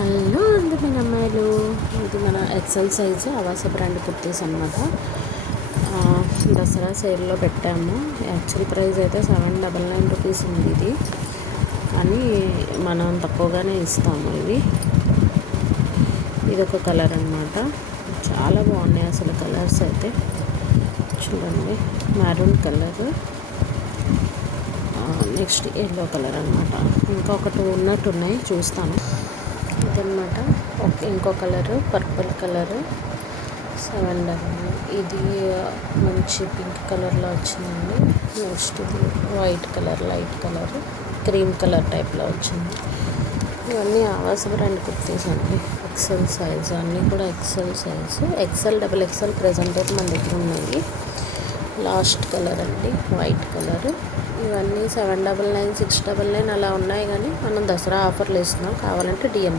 Hello అందమైన అమ్మాయిలు, ఇది మన ఎక్సెల్ సైజు ఆవాస బ్రాండ్ కుర్తీస్ అనమాట. దసరా సేల్లో పెట్టాము. యాక్చువల్ ప్రైస్ అయితే 799 రూపీస్ ఉంది ఇది, కానీ మనం తక్కువగానే ఇస్తాము. ఇది ఒక కలర్ అనమాట. చాలా బాగున్నాయి అసలు కలర్స్ అయితే. చూడండి, maroon colour, next yellow colour అనమాట. ఇంకొకటి ఉన్నట్టున్నాయి, చూస్తాను. ఇదనమాట. ఓకే, ఇంకో కలరు పర్పుల్ కలరు 799. ఇది మంచి పింక్ కలర్లో వచ్చిందండి. నెక్స్ట్ ఇది white colour, light colour, cream colour టైప్లో వచ్చింది. ఇవన్నీ ఆవాస బ్రాండ్ కుర్తీస్ అండి. ఎక్సెల్ సైజు, అన్నీ కూడా XL size. XL, double XL present అయితే మన దగ్గర ఉన్నాయి. లాస్ట్ కలర్ అండి, వైట్ కలర్. ఇవన్నీ 799, 699 అలా ఉన్నాయి, కానీ మనం దసరా ఆఫర్లు ఇస్తున్నాం. కావాలంటే డిఎం